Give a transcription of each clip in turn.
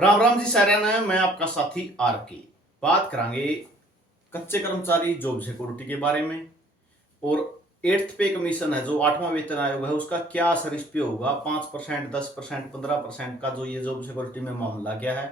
राम राम जी सारे ने मैं आपका साथी आर के बात करांगे कच्चे कर्मचारी जॉब सिक्योरिटी के बारे में। और एट्थ पे कमीशन है जो आठवां वेतन आयोग है उसका क्या असर इस पे होगा। 5%, 10%, 15% का जो ये जॉब सिक्योरिटी में मामला क्या है।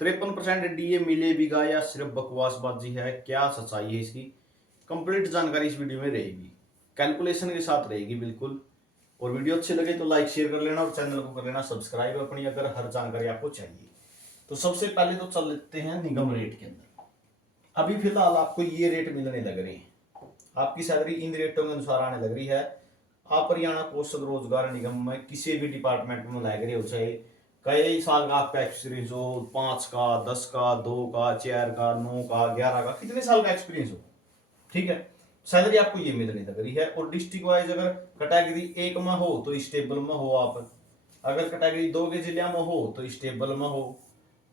53% डीए मिलेगा या सिर्फ बकवासबाजी है, क्या सच्चाई है इसकी। कंप्लीट जानकारी इस वीडियो में रहेगी, कैलकुलेशन के साथ रहेगी बिल्कुल। और वीडियो अच्छे लगे तो लाइक शेयर कर लेना और चैनल को कर लेना सब्सक्राइब अपनी, अगर हर जानकारी आपको चाहिए। तो सबसे पहले तो चल लेते हैं निगम रेट के अंदर। अभी फिलहाल आपको ये रेट मिलने लग रहे हैं, आपकी सैलरी इन रेटों के अनुसार आने लग रही है। आप हरियाणा कौशल रोजगार निगम में किसी भी डिपार्टमेंट में लग रहे हो, चाहे कई साल का आपका एक्सपीरियंस हो, 5 का, 10 का, 2 का, 4 का, 9 का, 11 का, कितने साल का एक्सपीरियंस हो, ठीक है, सैलरी आपको ये मिलने लग रही है। और डिस्ट्रिक्ट वाइज अगर कैटेगरी 1 में हो तो स्टेबल में हो आप, अगर कैटेगरी 2 के जिले में हो तो स्टेबल में हो,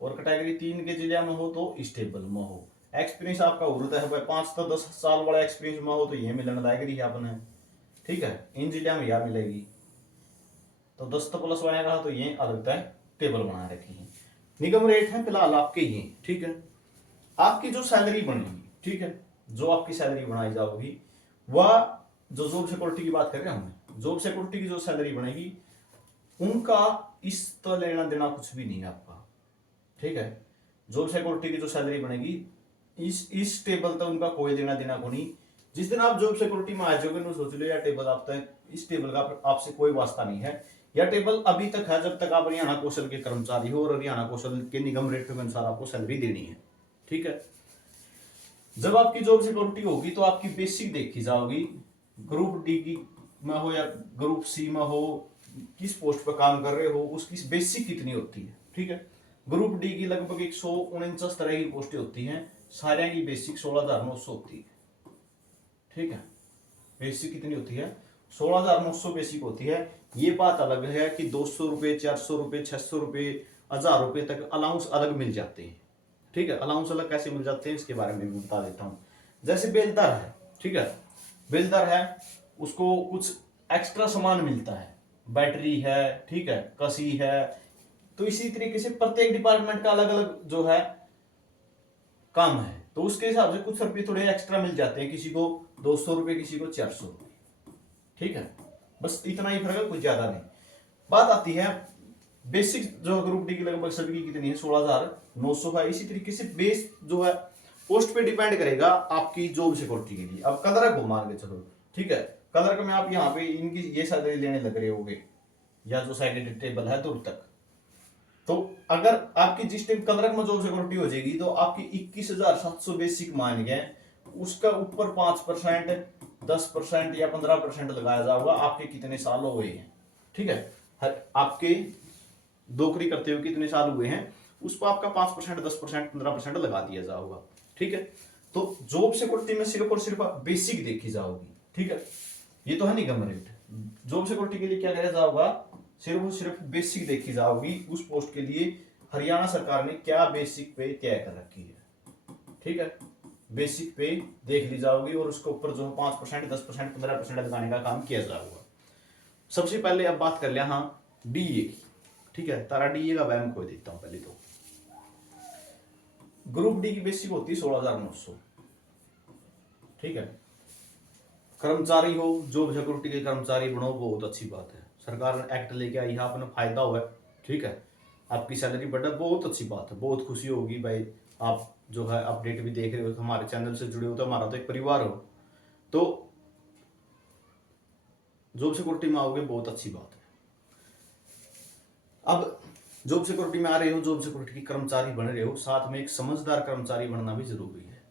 और कैटेगरी 3 के जिले में हो तो स्टेबल में हो। एक्सपीरियंस आपका होता है भाई 5 तो 10 साल वाला एक्सपीरियंस में हो तो ये मिलने लायक है अपने, ठीक है, इन जिले में यह मिलेगी। तो 10 तो प्लस बनेगा तो ये अलग है, टेबल बना रखी है। निगम रेट है फिलहाल आपके ये, ठीक है। आपकी जो सैलरी बनेगी, ठीक है, जो आपकी सैलरी बनाई जाएगी वह जो जॉब सिक्योरिटी की बात कर रहे हैं हम, जॉब सिक्योरिटी की जो सैलरी बनेगी उनका इस तो लेना देना कुछ भी नहीं है आपका, ठीक है। जॉब सिक्योरिटी की जो सैलरी बनेगी इस टेबल तक उनका कोई देना देना को नहीं। जिस दिन आप जॉब सिक्योरिटी में आ जाओगे ना सोच लो या टेबल आप तक, इस टेबल का आपसे कोई वास्ता नहीं है। यह टेबल अभी तक है जब तक आप हरियाणा कौशल के कर्मचारी हो और हरियाणा कौशल के निगम रेट के अनुसार आपको सैलरी देनी है, ठीक है। जब आपकी जॉब सिक्योरिटी होगी तो आपकी बेसिक देखी जाओगी, ग्रुप डी की में हो या ग्रुप सी में हो, किस पोस्ट पर काम कर रहे हो उसकी बेसिक कितनी होती है, ठीक है। ग्रुप डी की लगभग 149 तरह की पोस्टें होती हैं, सारे की बेसिक 16,900 होती है, ठीक है। बेसिक कितनी होती है, 16,900 बेसिक होती है। ये बात अलग है कि 200 रुपये, 400 रुपये, 600 रुपये, 1,000 रुपये तक अलाउंस अलग मिल जाते हैं, ठीक है। अलाउंस अलग कैसे मिल जाते हैं इसके बारे में भी बता देता हूँ। जैसे बेलदार है, ठीक है, बेलदार है उसको कुछ एक्स्ट्रा सामान मिलता है, बैटरी है, ठीक है, कसी है। तो इसी तरीके से प्रत्येक डिपार्टमेंट का अलग अलग जो है काम है, तो उसके हिसाब से कुछ रुपये थोड़े एक्स्ट्रा मिल जाते हैं, किसी को 200 रुपये, किसी को 400 रुपये, ठीक है। बस इतना ही फर्क है, कुछ ज्यादा नहीं। बात आती है बेसिक जो ग्रुप डी की लगभग सभी की कितनी है, 16,900 है। इसी तरीके से बेस जो है पोस्ट पे डिपेंड करेगा आपकी जॉब सिक्योरिटी के लिए। अब कलर को मान के चलो, ठीक है, कलर में आप यहाँ पे इनकी ये सैलरी लेने लग रहे होगे या जो सेकेंडरी टेबल है दूर तक, तो अगर आपकी जिस टाइम कलर में जॉब सिक्योरिटी हो जाएगी तो आपकी 21,700 बेसिक मान गए, उसका ऊपर 5%, 10% या 15% लगाया जाएगा आपके कितने साल हुए हैं, ठीक है। आपके नौकरी करते हुए कितने साल हुए हैं उस पर आपका 5%, 10%, 15% लगा दिया जाएगा, ठीक है। तो जॉब सिक्योरिटी में सिर्फ और सिर्फ बेसिक देखी जाओगी, ठीक है। ये तो है निगम रेट। जॉब सिक्योरिटी के लिए क्या किया जाएगा, सिर्फ और सिर्फ बेसिक देखी जाओगी, उस पोस्ट के लिए हरियाणा सरकार ने क्या बेसिक पे तय कर रखी है, ठीक है। बेसिक पे देख ली जाओगी और उसके ऊपर जो 5%, 10%, 15% लगाने का काम किया जाएगा। सबसे पहले अब बात कर लिया हाँ डीए की, ठीक है। तारा डीए का वैम कोई देता हूं पहले तो। ग्रुप डी की बेसिक होती है 16,900, ठीक है। कर्मचारी हो, जॉब सिक्योरिटी के कर्मचारी बनो, बहुत अच्छी बात है, सरकार ने एक्ट लेके आई है, अपना फायदा हुआ है, ठीक है। आपकी सैलरी बढ़ा, बहुत अच्छी बात है, बहुत खुशी होगी भाई। आप जो है अपडेट भी देख रहे हो, हमारे चैनल से जुड़े हो तो हमारा तो एक परिवार हो, तो जॉब सिक्योरिटी में आओगे, बहुत अच्छी बात है। अब जॉब सिक्योरिटी में आ रहे हो, जॉब सिक्योरिटी की कर्मचारी बन रहे हो, साथ में एक समझदार कर्मचारी बनना भी जरूरी है।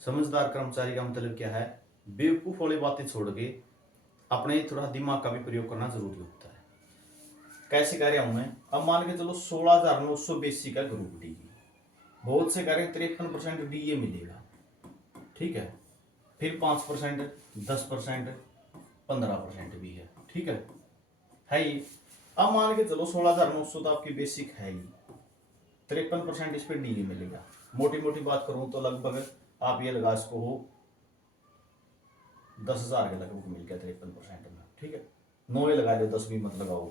समझदार कर्मचारी का मतलब क्या है, बेवकूफ वाली बातें छोड़ के अपने थोड़ा दिमाग का भी प्रयोग करना जरूरी होता है। कैसे कह रहा हूं मैं, अब मान के चलो 16,900 बेसिक है ग्रुप डी की, बहुत से कह रहे हैं 53% डीए मिलेगा, ठीक है। फिर 5%, 10%, 15% भी है, ठीक है ये। अब मान के चलो 16,900 तो आपकी बेसिक है ही, 53% इस पे डीए मिलेगा। मोटी मोटी बात करूं तो लगभग आप ये लगा इसको हो 10,000 के लगभग मिल गया 53% में, ठीक है। 9 लगा दो, 10 भी मत लगाओ,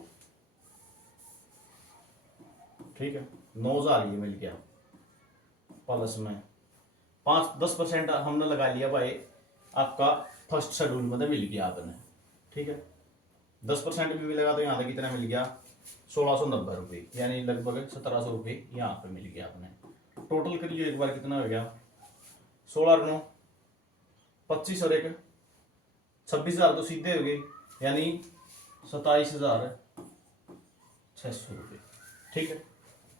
ठीक है, 9,000 ये मिल गया, प्लस में 5-10% हमने लगा लिया भाई, आपका फर्स्ट शेड्यूल में मिल गया आपने, ठीक है। 10% भी लगा तो यहाँ तक कितना मिल गया, 1690 रुपये, यानी लगभग 1700 रुपये यहाँ पे मिल गया आपने। टोटल करिए एक बार कितना हो गया, 16 25 और 1 26,000 तो सीधे हो गए, यानी 27,600 रुपये, ठीक है।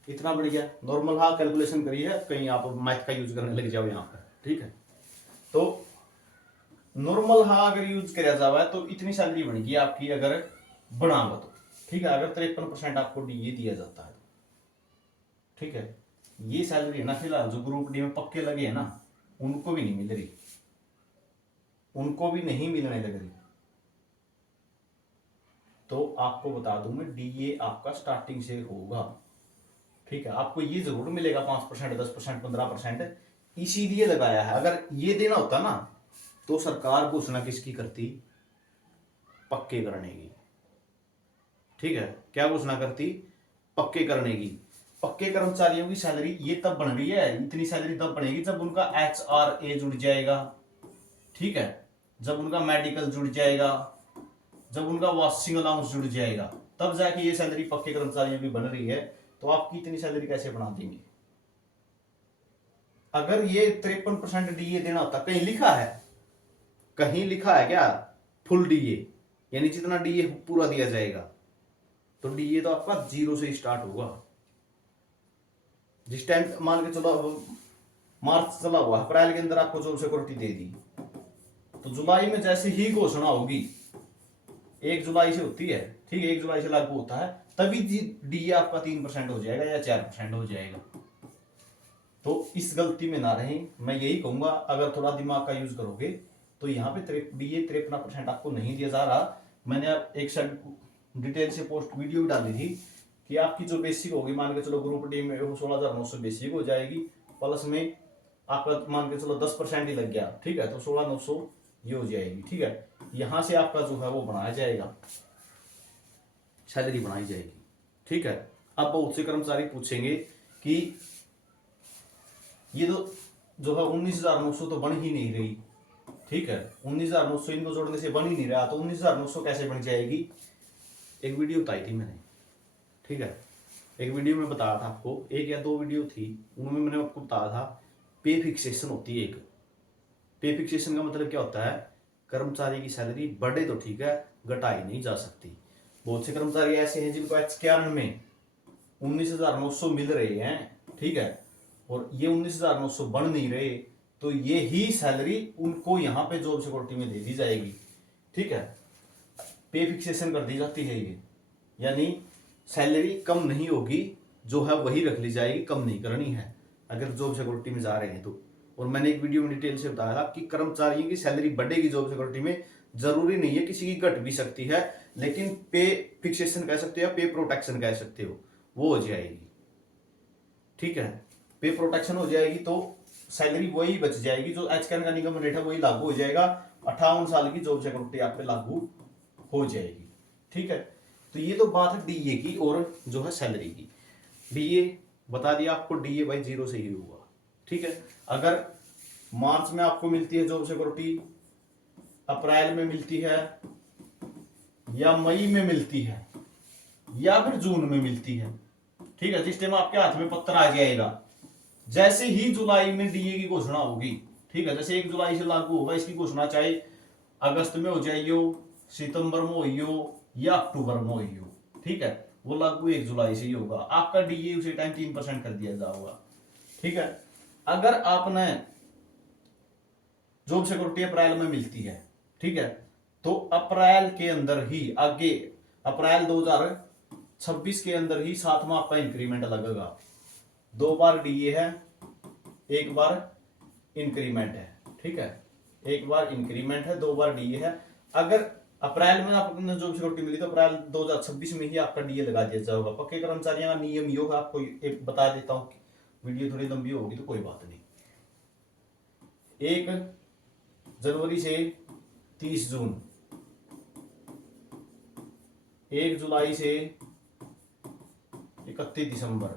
इतना बढ़िया नॉर्मल हाँ कैलकुलेशन करिए, कहीं आप मैथ का यूज करने लग जाओ यहाँ पर, ठीक है। तो नॉर्मल हाँ अगर यूज किया जावा तो इतनी सैलरी बनेगी आपकी अगर बनावा तो, ठीक है। अगर 53% आपको डीए दिया जाता है, ठीक है। ये सैलरी है ना फिलहाल जो ग्रुप डी में पक्के लगे हैं ना, उनको भी नहीं मिल रही, उनको भी नहीं मिलने लग रही। तो आपको बता दूं मैं, डीए आपका स्टार्टिंग से होगा, ठीक है। आपको ये जरूर मिलेगा 5%, 10%, 15%, इसीलिए लगाया है। अगर ये देना होता ना तो सरकार घोषणा किसकी करती, पक्के करने की, ठीक है। क्या घोषणा करती, पक्के करने की। पक्के कर्मचारियों की सैलरी ये तब बन रही है, इतनी सैलरी तब बनेगी जब उनका HRA जुड़ जाएगा, ठीक है। जब उनका मेडिकल जुड़ जाएगा, जब उनका वॉशिंग अलाउंस जुड़ जाएगा, तब जाके ये सैलरी पक्के कर्मचारियों की बन रही है। तो आपकी इतनी सैलरी कैसे बना देंगे। अगर ये 53% डीए देना होता, कहीं लिखा है, कहीं लिखा है क्या फुल डीए, यानी जितना डीए पूरा दिया जाएगा, तो डीए तो आपका 0 से स्टार्ट होगा। जिस टाइम मान के चलो मार्च चला हुआ, अप्रैल के अंदर आपको जॉब सिक्योरिटी दे दी, तो जुलाई में जैसे ही घोषणा होगी, 1 जुलाई से होती है, ठीक है, 1 जुलाई से लागू होता है, तभी डीए आपका 3% हो जाएगा या 4% हो जाएगा। तो इस गलती में ना रहें, मैं यही कहूंगा। अगर थोड़ा दिमाग का यूज करोगे तो यहाँ पे डीए 53% आपको नहीं दिया जा रहा। मैंने एक डिटेल से पोस्ट वीडियो भी डाली थी कि आपकी जो बेसिक होगी, मान के चलो ग्रुप डी में 16,900 बेसिक हो जाएगी, प्लस में आपका मान के चलो 10% ही लग गया, ठीक है, तो 16,900 ये हो जाएगी, ठीक है। यहां से आपका जो है वो बनाया जाएगा, सैलरी बनाई जाएगी, ठीक है। अब बहुत से कर्मचारी पूछेंगे कि ये तो जो है 19,900 तो बन ही नहीं रही, ठीक है, 19,900 इनको जोड़ने से बन ही नहीं रहा, तो 19,900 कैसे बन जाएगी। एक वीडियो बताई थी मैंने, ठीक है, एक वीडियो में बताया था आपको, 1 या 2 वीडियो थी, उनमें मैंने आपको बताया था पे फिक्सेशन होती है एक। पे फिक्सेशन का मतलब क्या होता है, कर्मचारी की सैलरी बढ़े तो ठीक है, घटाई नहीं जा सकती। बहुत से कर्मचारी ऐसे हैं जिनको एचकेआर में 19,900 मिल रहे हैं, ठीक है, और ये 19,900 बन नहीं रहे, तो ये ही सैलरी उनको यहाँ पे जॉब सिक्योरिटी में दे दी जाएगी, ठीक है। पे फिक्सेशन कर दी जाती है ये, यानी सैलरी कम नहीं होगी, जो है वही रख ली जाएगी, कम नहीं करनी है अगर जॉब सिक्योरिटी में जा रहे हैं तो। और मैंने एक वीडियो में डिटेल से बताया था कि कर्मचारियों की सैलरी बढ़ेगी जॉब सिक्योरिटी में, जरूरी नहीं है, किसी की घट भी सकती है, लेकिन पे फिक्सेशन कह सकते हो, पे प्रोटेक्शन कह सकते हो, वो हो जाएगी, ठीक है। पे प्रोटेक्शन हो जाएगी तो सैलरी वही बच जाएगी, जो एचकेआर का निगम रेट है वही लागू हो जाएगा, 58 साल की जॉब सिक्योरिटी आप पे लागू हो जाएगी, ठीक है। तो ये तो बात है डीए की और जो है सैलरी की। डीए बता दिया आपको, डीए भाई 0 से ही होगा, ठीक है। अगर मार्च में आपको मिलती है जॉब सिक्योरिटी, अप्रैल में मिलती है, या मई में मिलती है, या फिर जून में मिलती है, ठीक है, जिस टाइम आपके हाथ में पत्र आ जाएगा, जैसे ही जुलाई में डीए की घोषणा होगी, ठीक है, जैसे 1 जुलाई से लागू होगा इसकी घोषणा, चाहे अगस्त में हो जाइयो, सितंबर में होइयो या अक्टूबर में होइयो, ठीक है, वो लागू 1 जुलाई से ही होगा। आपका डीए उसी टाइम 3% कर दिया जाएगा, ठीक है। अगर आपने जॉब सिक्योरिटी अप्रैल में मिलती है, ठीक है, तो अप्रैल के अंदर ही आगे, अप्रैल 2026 के अंदर ही 7वां आपका इंक्रीमेंट लगेगा। 2 बार डीए है, 1 बार इंक्रीमेंट है, ठीक है, 1 बार इंक्रीमेंट है, 2 बार डीए है। अगर अप्रैल में आपको जॉब सिक्योरिटी मिली तो अप्रैल 2026 में ही आपका डीए लगा दिया जाएगा। पक्के कर्मचारियों का नियम ये होगा, आपको एक बता देता हूँ, वीडियो थोड़ी लंबी होगी तो कोई बात नहीं। 1 जनवरी से 30 जून, 1 जुलाई से 31 दिसंबर,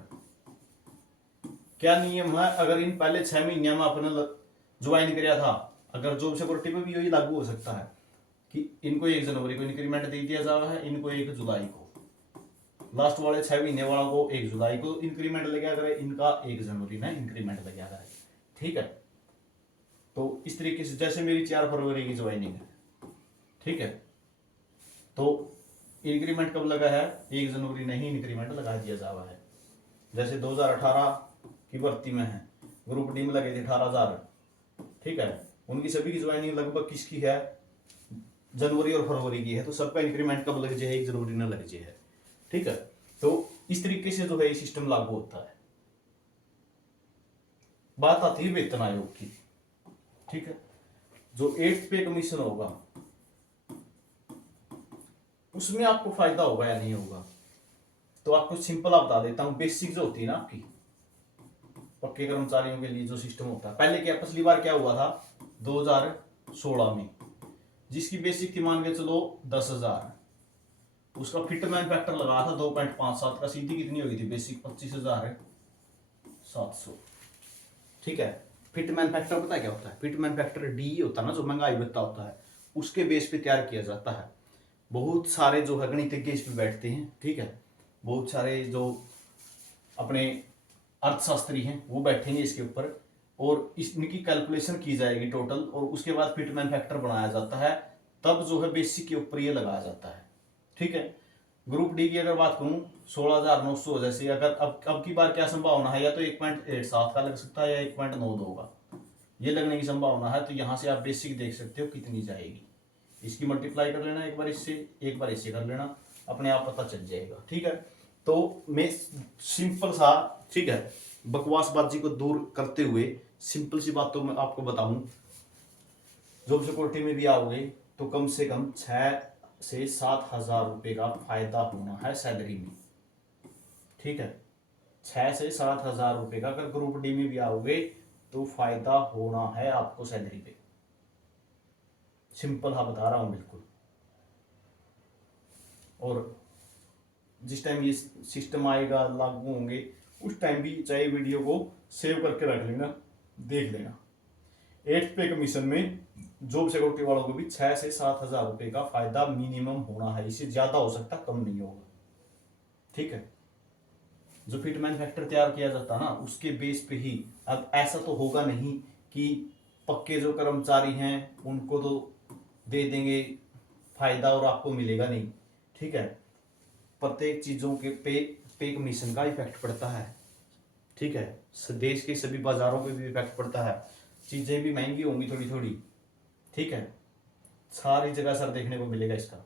क्या नियम है, अगर इन पहले 6 महीने में आपने ज्वाइन किया था, अगर जॉब सिक्योरिटी में भी यही लागू हो सकता है कि इनको 1 जनवरी को इंक्रीमेंट दे दिया जा रहा है, इनको 1 जुलाई को, लास्ट वाले 6 महीने वालों को 1 जुलाई को इंक्रीमेंट लगा करे, इनका 1 जनवरी में इंक्रीमेंट लगा करे। ठीक है, तो इस तरीके से जैसे मेरी 4 फरवरी की ज्वाइनिंग है, ठीक है, तो इंक्रीमेंट कब लगा है, 1 जनवरी नहीं इंक्रीमेंट लगा दिया जा रहा है। जैसे 2018 की भर्ती में है, ग्रुप डी में लगे थे 18,000, ठीक है, उनकी सभी की ज्वाइनिंग लगभग किसकी है, जनवरी और फरवरी की है, तो सबका इंक्रीमेंट कब लग जाए, 1 जनवरी न लग जाए है। ठीक है, तो इस तरीके से जो है ये सिस्टम लागू होता है। बात आती है वेतन आयोग की। ठीक है, जो 8th पे कमीशन होगा उसमें आपको फायदा होगा या नहीं होगा, तो आपको सिंपल आप बता देता हूं। बेसिक जो होती है ना आपकी पक्के कर्मचारियों के लिए जो सिस्टम होता है, पहले क्या पिछली बार क्या हुआ था 2016 में, जिसकी बेसिक थी मान के चलो 10,000, उसका फिटमैन फैक्टर लगा था 2.57 का, सीधी कितनी होगी थी बेसिक 25,700। ठीक है, फिटमैन फैक्टर पता है क्या होता है, फिटमैन फैक्टर डी होता है ना, जो महंगाई भत्ता होता है, उसके बेस पे तैयार किया जाता है। बहुत सारे जो है गणितज्ञ इस पे बैठते हैं, ठीक है, बहुत सारे जो अपने अर्थशास्त्री हैं वो बैठेंगे इसके ऊपर, और इनकी कैलकुलेशन की जाएगी टोटल, और उसके बाद फिटमैन फैक्टर बनाया जाता है, तब जो है बेसिक के ऊपर ये लगाया जाता है। ठीक है, ग्रुप डी की अगर बात करूं 16,900, जैसे अगर अब की बार क्या संभावना है, या तो 1.87 का लग सकता है या 1.92 का, ये लगने की संभावना है। तो यहां से आप बेसिक देख सकते हो कितनी जाएगी, इसकी मल्टीप्लाई कर लेना, एक बार इससे एक बार इससे कर लेना, अपने आप पता चल जाएगा। ठीक है, तो मैं सिंपल सा, ठीक है, बकवासबाजी को दूर करते हुए सिंपल सी बातों में आपको बताऊं, जॉब सिक्योरिटी में भी आओगे तो कम से कम 6 से 7,000 रुपये का फायदा होना है सैलरी में। ठीक है, 6 से 7,000 रुपये का अगर ग्रुप डी में भी आओगे तो फायदा होना है आपको सैलरी पे। सिंपल हाँ बता रहा हूं बिल्कुल। और जिस टाइम ये सिस्टम आएगा, लागू होंगे, उस टाइम भी चाहे वीडियो को सेव करके रख लेना, देख लेना। 8th पे कमीशन में जॉब सिक्योरिटी वालों को भी 6 से 7,000 रुपये का फायदा मिनिमम होना है, इससे ज्यादा हो सकता, कम नहीं होगा। ठीक है, जो फिटमैन फैक्टर तैयार किया जाता है ना, उसके बेस पे ही। अब ऐसा तो होगा नहीं कि पक्के जो कर्मचारी हैं उनको तो दे देंगे फायदा और आपको मिलेगा नहीं। ठीक है, प्रत्येक चीजों के पे कमीशन का इफेक्ट पड़ता है। ठीक है, देश के सभी बाजारों पे भी इफेक्ट पड़ता है, चीजें भी महंगी होंगी थोड़ी थोड़ी। ठीक है, सारी जगह असर देखने को मिलेगा इसका।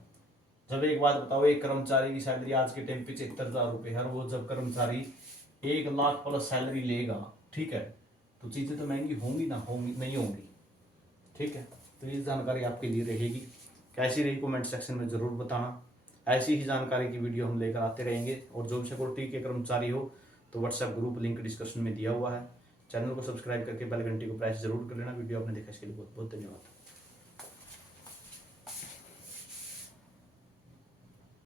जब एक बात बताओ, एक कर्मचारी की सैलरी आज के टाइम पे 73,000 रुपये है, और वो जब कर्मचारी 1 लाख प्लस सैलरी लेगा, ठीक है, तो चीजें तो महंगी होंगी ना, होंगी नहीं होंगी। ठीक है, तो ये जानकारी आपके लिए रहेगी। कैसी रही कमेंट सेक्शन में जरूर बताना। ऐसी ही जानकारी की वीडियो हम लेकर आते रहेंगे। और जॉब सिक्योरिटी के कर्मचारी हो तो व्हाट्सएप ग्रुप लिंक डिस्क्रिप्शन में दिया हुआ है। चैनल को सब्सक्राइब करके बेल घंटी को प्रेस जरूर कर लेना। वीडियो आपने देखा इसके लिए बहुत बहुत धन्यवाद।